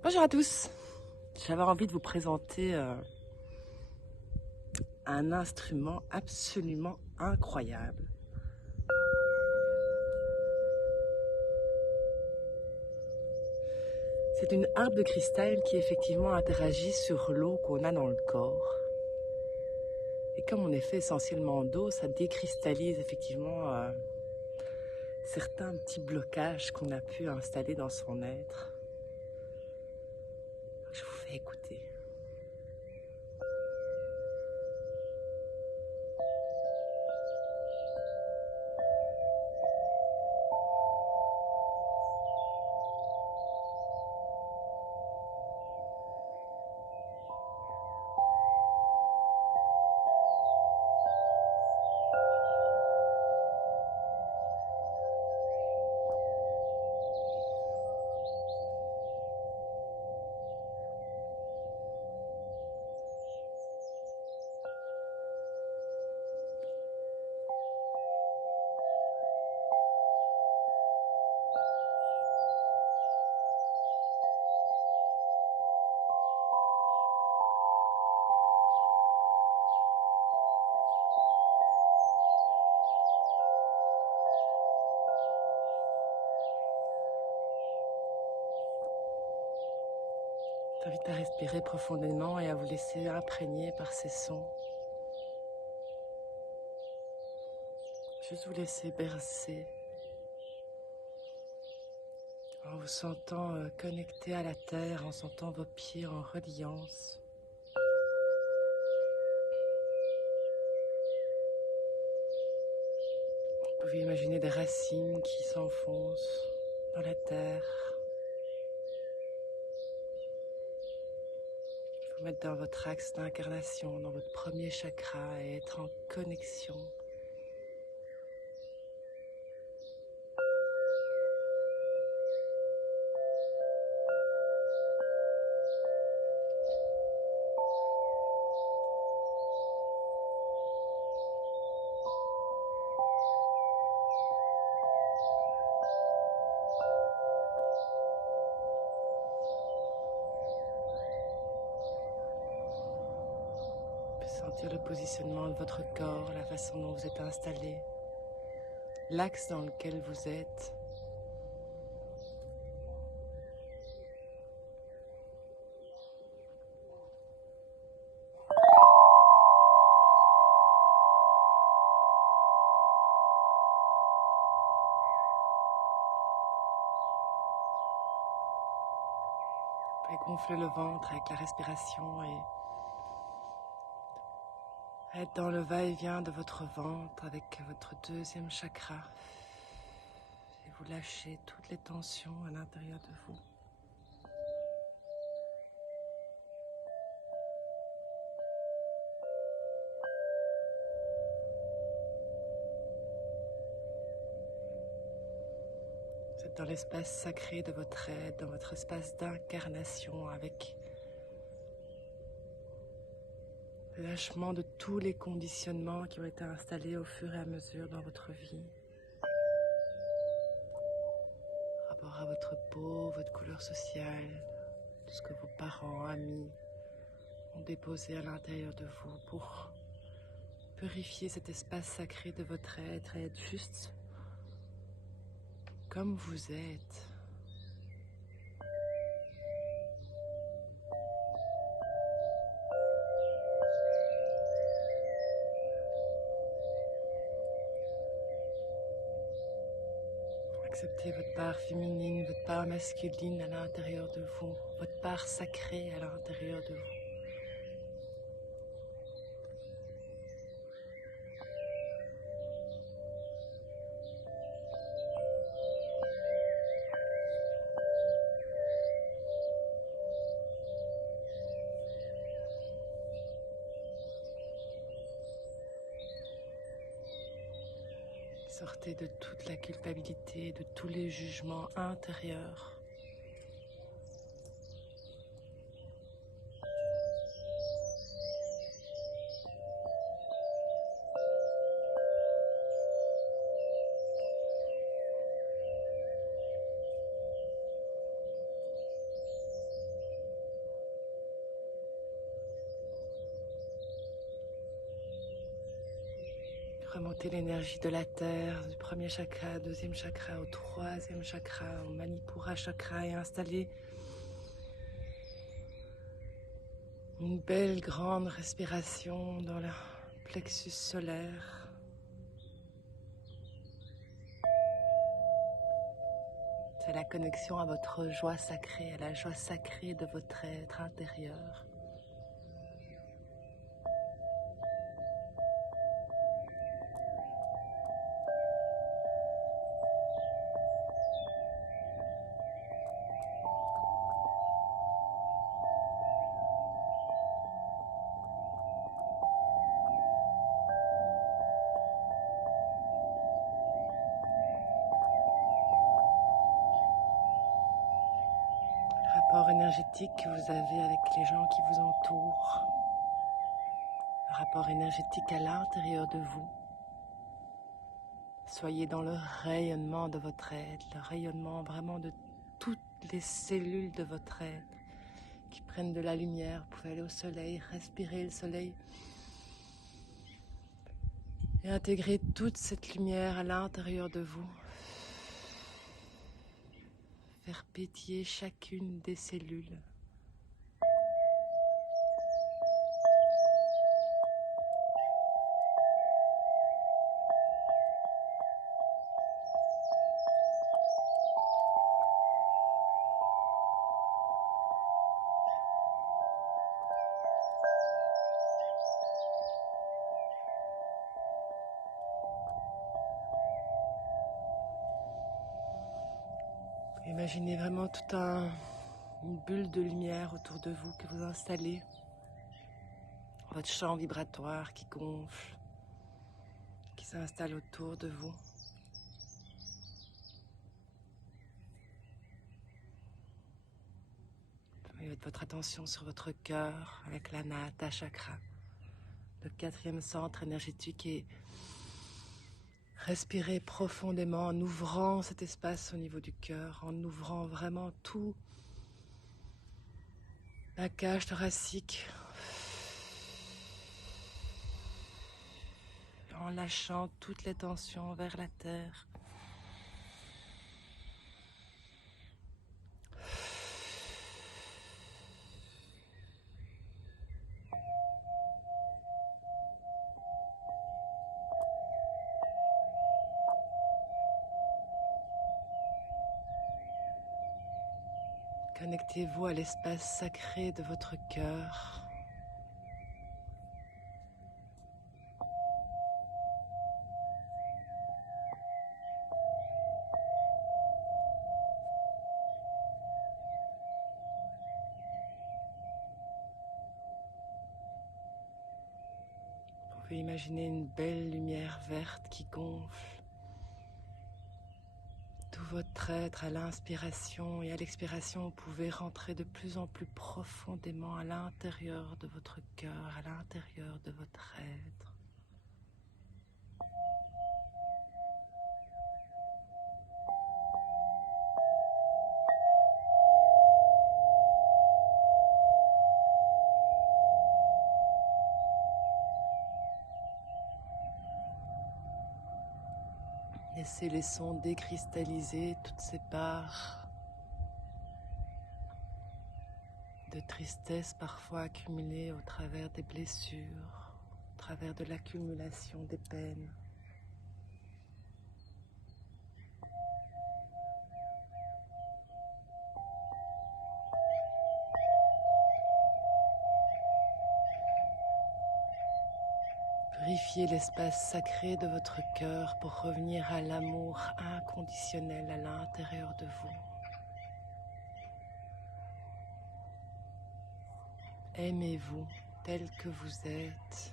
Bonjour à tous, j'avais envie de vous présenter un instrument absolument incroyable. C'est une harpe de cristal qui effectivement interagit sur l'eau qu'on a dans le corps. Et comme on est fait essentiellement d'eau, ça décristallise effectivement certains petits blocages qu'on a pu installer dans son être. Je vous fais écouter. Je t'invite à respirer profondément et à vous laisser imprégner par ces sons. Juste vous laisser bercer en vous sentant connecté à la terre, en sentant vos pieds en reliance. Vous pouvez imaginer des racines qui s'enfoncent dans la terre. Vous mettre dans votre axe d'incarnation, dans votre premier chakra et être en connexion. Sentir le positionnement de votre corps, la façon dont vous êtes installé, l'axe dans lequel vous êtes. Vous pouvez gonfler le ventre avec la respiration et être dans le va-et-vient de votre ventre avec votre deuxième chakra. Et vous lâchez toutes les tensions à l'intérieur de vous. Vous êtes dans l'espace sacré de votre être, dans votre espace d'incarnation avec le lâchement de tous les conditionnements qui ont été installés au fur et à mesure dans votre vie. Rapport à votre peau, votre couleur sociale, tout ce que vos parents, amis ont déposé à l'intérieur de vous pour purifier cet espace sacré de votre être et être juste comme vous êtes. Acceptez votre part féminine, votre part masculine à l'intérieur de vous, votre part sacrée à l'intérieur de vous. Sortez de toute la culpabilité, de tous les jugements intérieurs. Remontez l'énergie de la terre, du premier chakra, deuxième chakra, au troisième chakra, au Manipura chakra et installez une belle grande respiration dans le plexus solaire. C'est la connexion à votre joie sacrée, à la joie sacrée de votre être intérieur. Rapport énergétique que vous avez avec les gens qui vous entourent. Le rapport énergétique à l'intérieur de vous. Soyez dans le rayonnement de votre être, le rayonnement vraiment de toutes les cellules de votre être qui prennent de la lumière. Vous pouvez aller au soleil, respirer le soleil et intégrer toute cette lumière à l'intérieur de vous. Faire pétiller chacune des cellules. Imaginez vraiment toute une bulle de lumière autour de vous que vous installez. Votre champ vibratoire qui gonfle, qui s'installe autour de vous. Mettez votre attention sur votre cœur avec l'Anahata Chakra, le 4e centre énergétique, et respirez profondément en ouvrant cet espace au niveau du cœur, en ouvrant vraiment tout la cage thoracique, en lâchant toutes les tensions vers la terre. Connectez-vous à l'espace sacré de votre cœur. Vous pouvez imaginer une belle lumière verte qui gonfle tout votre être à l'inspiration, et à l'expiration, vous pouvez rentrer de plus en plus profondément à l'intérieur de votre cœur, à l'intérieur de votre être. Laissez les sons décristalliser toutes ces parts de tristesse parfois accumulées au travers des blessures, au travers de l'accumulation des peines. Purifiez l'espace sacré de votre cœur pour revenir à l'amour inconditionnel à l'intérieur de vous. Aimez-vous tel que vous êtes,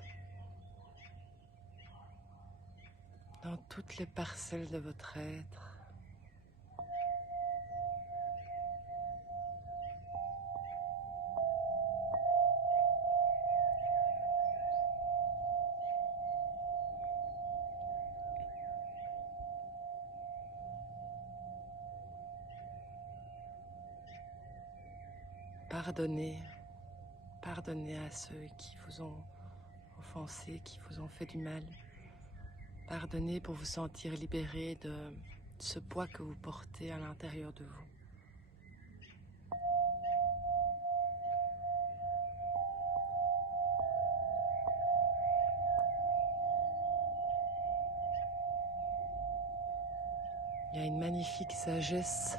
dans toutes les parcelles de votre être. Pardonnez, pardonnez à ceux qui vous ont offensé, qui vous ont fait du mal. Pardonnez pour vous sentir libéré de ce poids que vous portez à l'intérieur de vous. Il y a une magnifique sagesse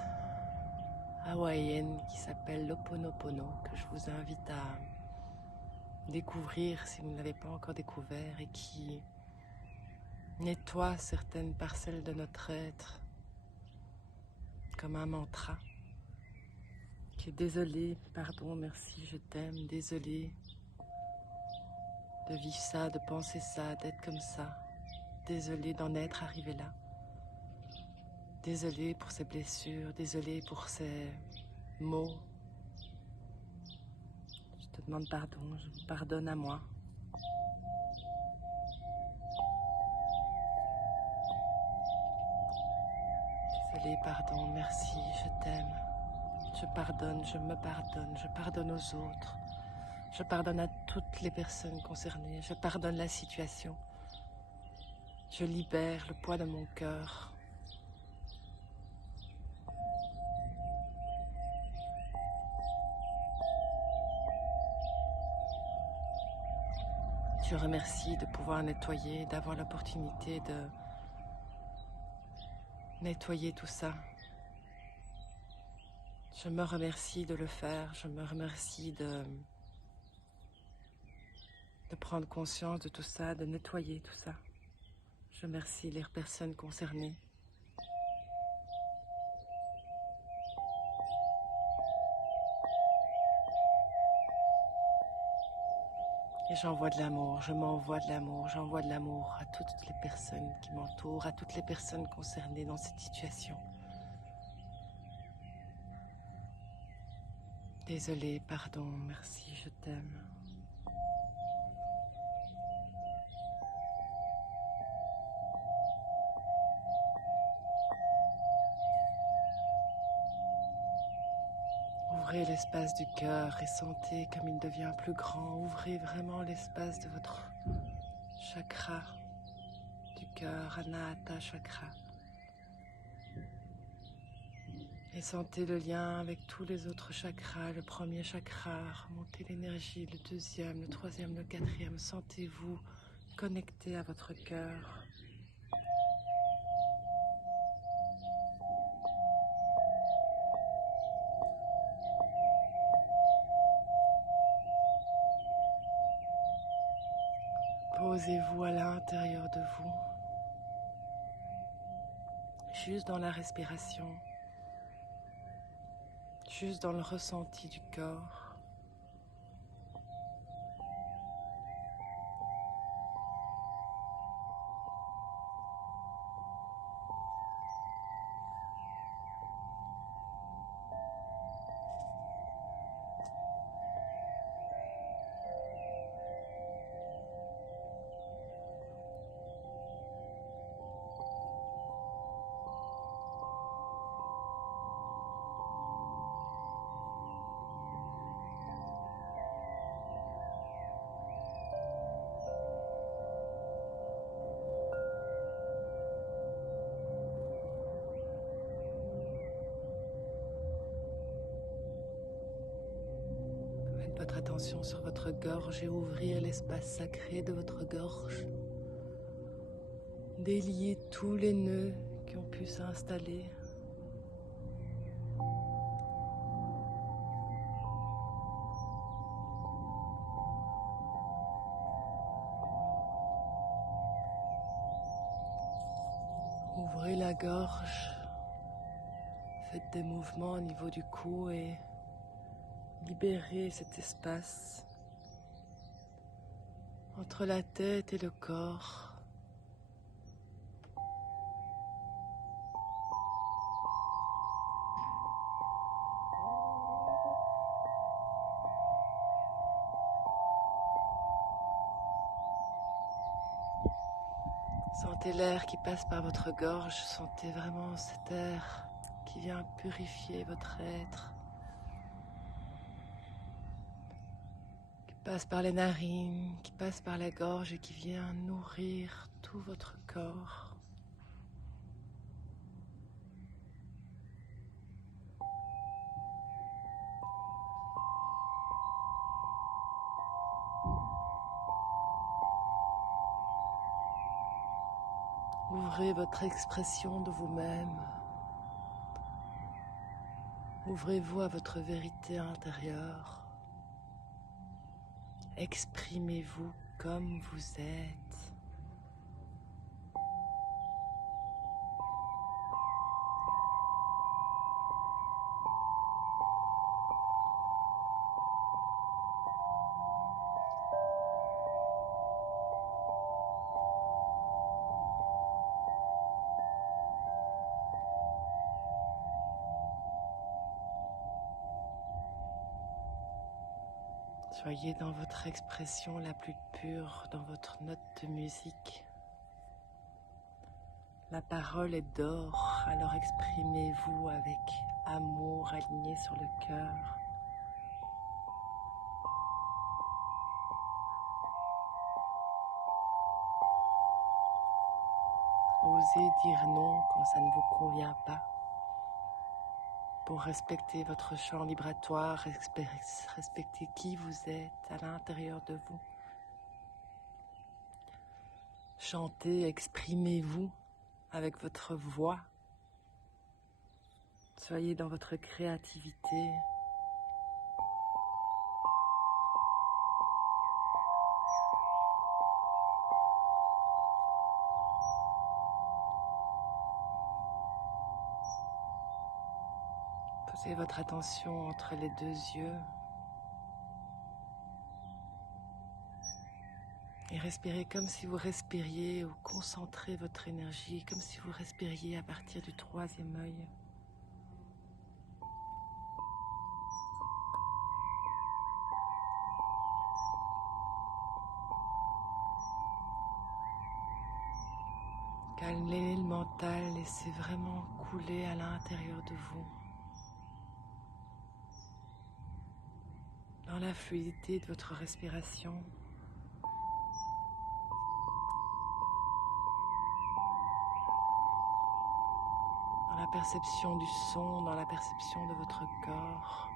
hawaïenne qui s'appelle l'Ho'oponopono, que je vous invite à découvrir si vous ne l'avez pas encore découvert, et qui nettoie certaines parcelles de notre être comme un mantra, qui est désolé, pardon, merci, je t'aime, désolé de vivre ça, de penser ça, d'être comme ça, désolé d'en être arrivé là, désolé pour ces blessures, désolé pour ces mots. Je te demande pardon, je me pardonne à moi. Désolé, pardon, merci, je t'aime. Je pardonne, je me pardonne, je pardonne aux autres. Je pardonne à toutes les personnes concernées, je pardonne la situation. Je libère le poids de mon cœur. Je remercie de pouvoir nettoyer, d'avoir l'opportunité de nettoyer tout ça. Je me remercie de le faire, je me remercie de prendre conscience de tout ça, de nettoyer tout ça. Je remercie les personnes concernées. Et j'envoie de l'amour, je m'envoie de l'amour, j'envoie de l'amour à toutes les personnes qui m'entourent, à toutes les personnes concernées dans cette situation. Désolé, pardon, merci, je t'aime. Ouvrez l'espace du cœur et sentez comme il devient plus grand. Ouvrez vraiment l'espace de votre chakra du cœur, Anahata Chakra. Et sentez le lien avec tous les autres chakras. Le premier chakra, remontez l'énergie, le deuxième, le troisième, le quatrième. Sentez-vous connecté à votre cœur. Posez-vous à l'intérieur de vous, juste dans la respiration, juste dans le ressenti du corps. Votre attention sur votre gorge et ouvrir l'espace sacré de votre gorge. Délier tous les nœuds qui ont pu s'installer. Ouvrez la gorge. Faites des mouvements au niveau du cou et libérez cet espace entre la tête et le corps. Sentez l'air qui passe par votre gorge, sentez vraiment cet air qui vient purifier votre être, qui passe par les narines, qui passe par la gorge et qui vient nourrir tout votre corps. Ouvrez votre expression de vous-même. Ouvrez-vous à votre vérité intérieure. Exprimez-vous comme vous êtes. Soyez dans votre expression la plus pure, dans votre note de musique. La parole est d'or, alors exprimez-vous avec amour aligné sur le cœur. Osez dire non quand ça ne vous convient pas. Pour respecter votre champ vibratoire, respecter qui vous êtes à l'intérieur de vous. Chantez, exprimez-vous avec votre voix. Soyez dans votre créativité. Posez votre attention entre les deux yeux. Et respirez comme si vous respiriez ou concentrez votre énergie comme si vous respiriez à partir du troisième œil. Calmez le mental, laissez vraiment couler à l'intérieur de vous. Dans la fluidité de votre respiration. Dans la perception du son, dans la perception de votre corps.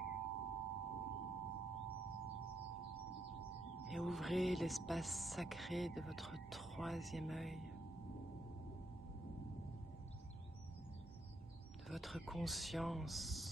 Et ouvrez l'espace sacré de votre troisième œil. De votre conscience.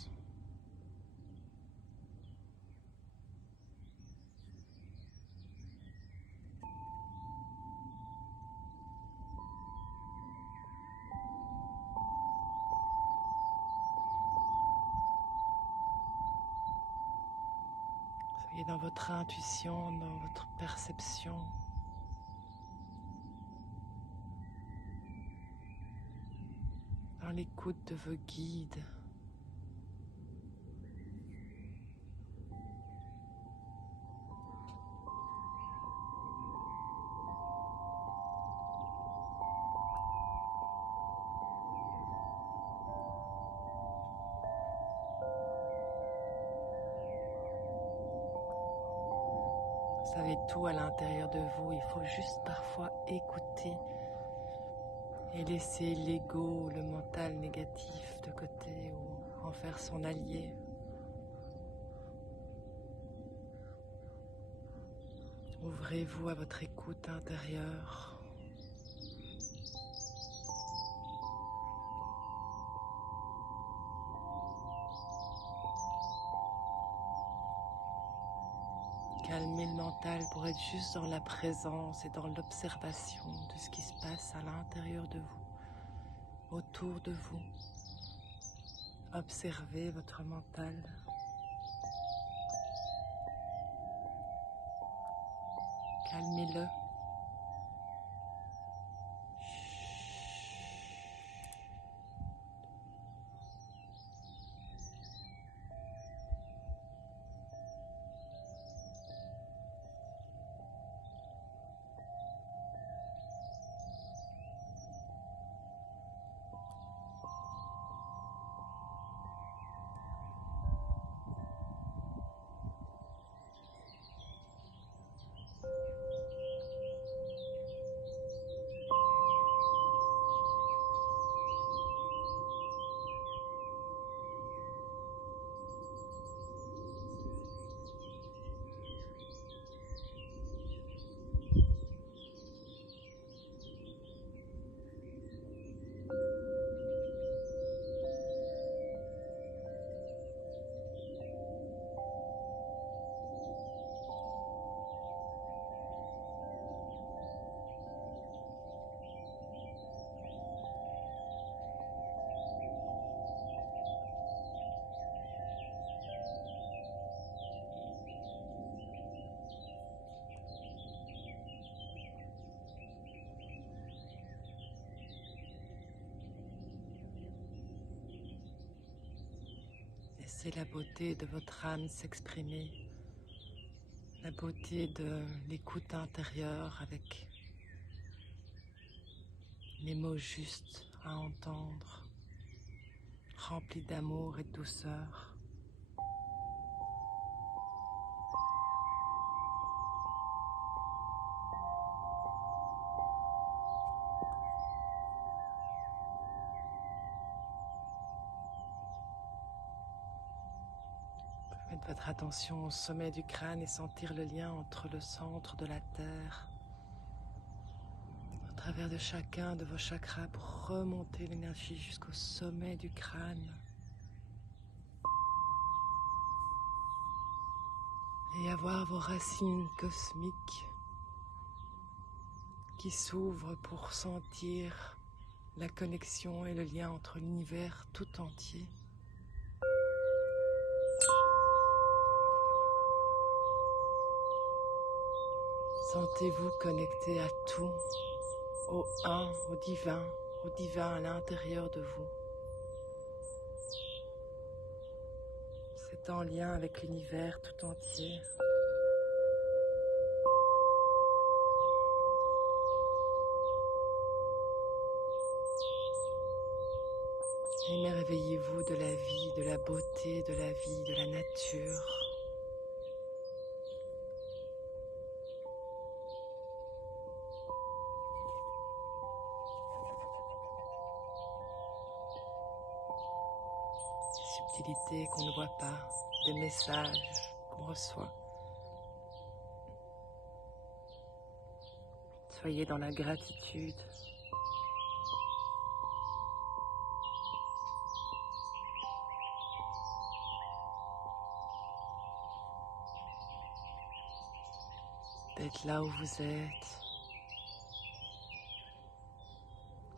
Soyez dans votre intuition, dans votre perception. Dans l'écoute de vos guides. Vous savez tout à l'intérieur de vous, il faut juste parfois écouter et laisser l'ego, le mental négatif de côté ou en faire son allié. Ouvrez-vous à votre écoute intérieure. Calmez le mental pour être juste dans la présence et dans l'observation de ce qui se passe à l'intérieur de vous, autour de vous. Observez votre mental. Calmez-le. Laissez la beauté de votre âme s'exprimer, la beauté de l'écoute intérieure avec les mots justes à entendre, remplis d'amour et de douceur. Mettre votre attention au sommet du crâne et sentir le lien entre le centre de la terre, à travers de chacun de vos chakras pour remonter l'énergie jusqu'au sommet du crâne. Et avoir vos racines cosmiques qui s'ouvrent pour sentir la connexion et le lien entre l'univers tout entier. Sentez-vous connecté à tout, au un, au divin à l'intérieur de vous. C'est en lien avec l'univers tout entier. Émerveillez-vous de la vie, de la beauté de la vie, de la nature. Qu'on ne voit pas, des messages qu'on reçoit. Soyez dans la gratitude. D'être là où vous êtes.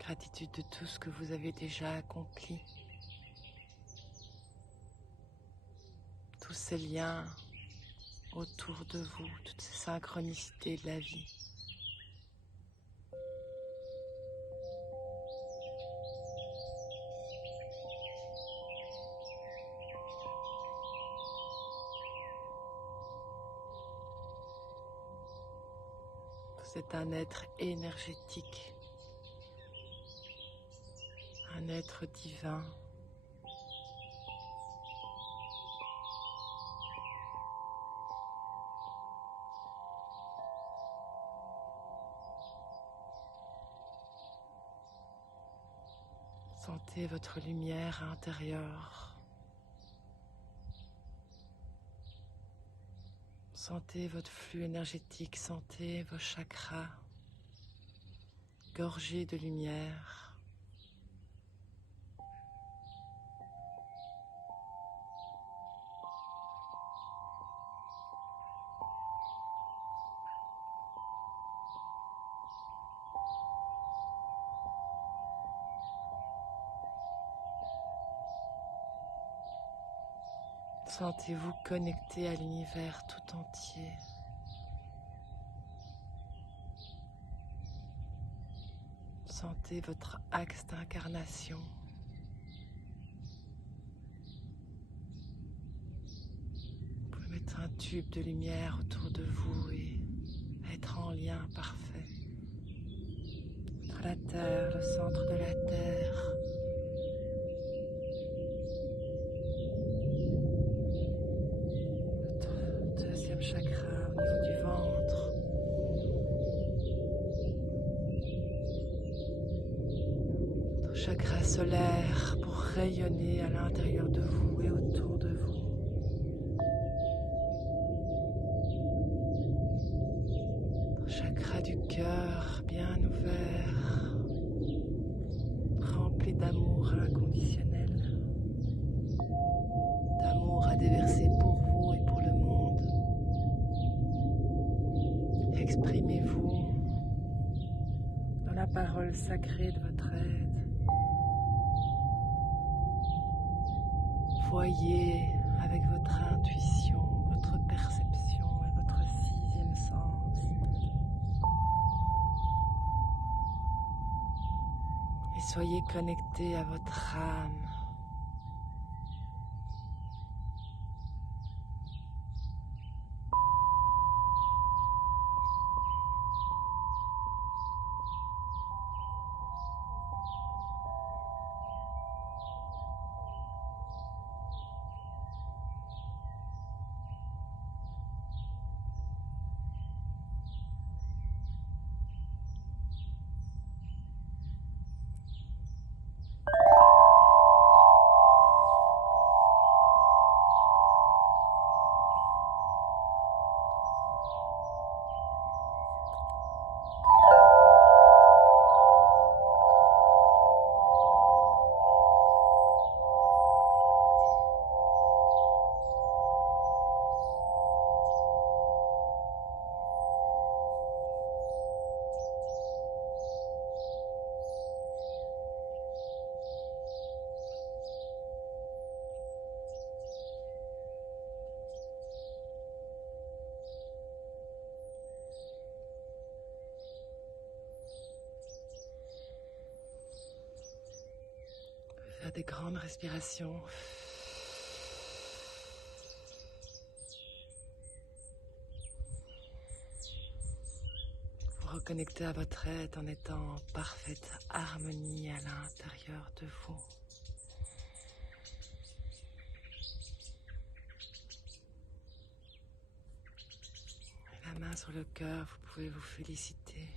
Gratitude de tout ce que vous avez déjà accompli. Tous ces liens autour de vous, toutes ces synchronicités de la vie. Vous êtes un être énergétique, un être divin. Sentez votre lumière intérieure. Sentez votre flux énergétique, sentez vos chakras gorgés de lumière. Sentez-vous connecté à l'univers tout entier. Sentez votre axe d'incarnation. Vous pouvez mettre un tube de lumière autour de vous et être en lien parfait entre la Terre, le centre de la Terre. Chakra au niveau du ventre. Votre chakra solaire pour rayonner à l'intérieur de vous et autour de vous. Votre chakra du cœur bien ouvert, rempli d'amour inconditionnel, d'amour à déverser pour vous et pour le monde. Exprimez-vous dans la parole sacrée de votre aide. Voyez avec votre intuition, votre perception et votre sixième sens. Et soyez connectés à votre âme. faire des grandes respirations. Vous reconnectez à votre être en étant en parfaite harmonie à l'intérieur de vous. La main sur le cœur, vous pouvez vous féliciter.